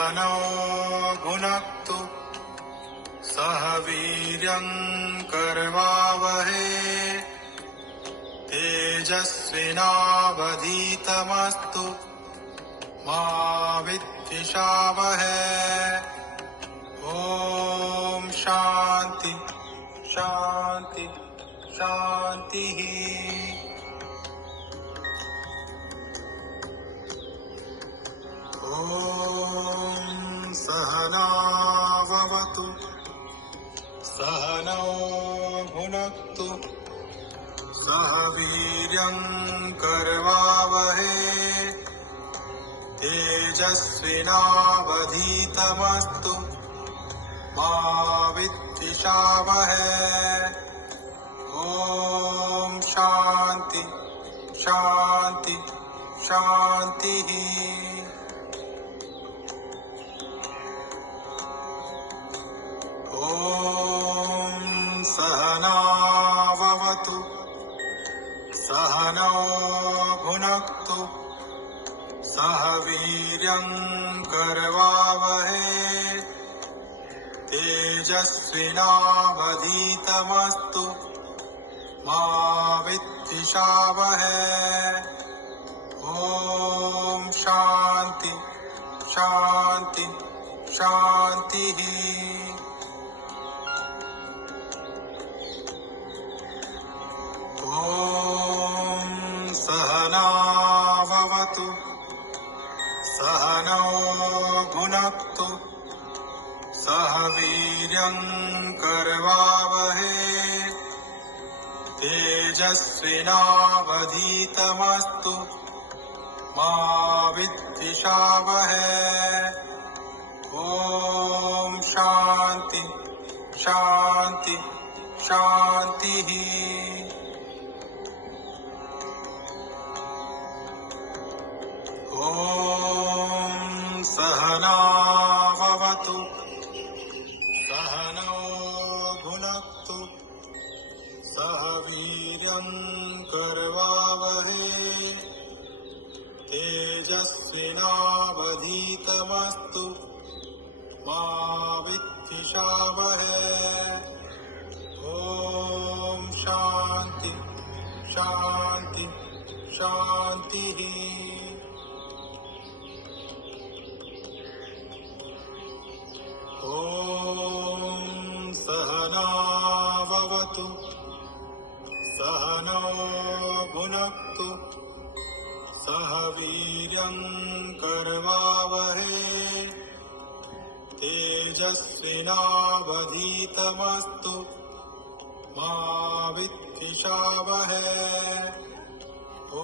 सहनौ भुनक्तु सह वीर्यं करवावहै तेजस्विनावधीतमस्तु मा विद्विषावहै। ॐ शान्ति शान्ति शान्तिः। ॐ सहनाववतु सहनौ भुनक्तु सह वीर्यं करवावहै तेजस्विनावधीतमस्तु मा विद्विषावहै। ॐ शान्ति शान्ति शान्तिः। ॐ सहनाववतु सहनौ भुनक्तु सह वीर्यं करवावहै तेजस्विनावधीतमस्तु मा विद्विषावहै। ॐ शान्ति शान्ति शान्तिः। ॐ सहनाववतु सहनौ भुनक्तु सह वीर्यं करवावहै तेजस्विनावधीतमस्तु मा विद्विषावहै। ॐ शान्ति शान्ति शान्तिः। ॐ सहनाववतु सहनौ भुनक्तु सह वीर्यं करवावहै तेजस्विनावधीतमस्तु मा विद्विषावहै। ॐ शान्ति शान्ति शान्तिः। ॐ सहनाववतु सहनौ भुनक्तु सह वीर्यं करवावहै तेजस्विनावधीतमस्तु मा विद्विषावहै। ॐ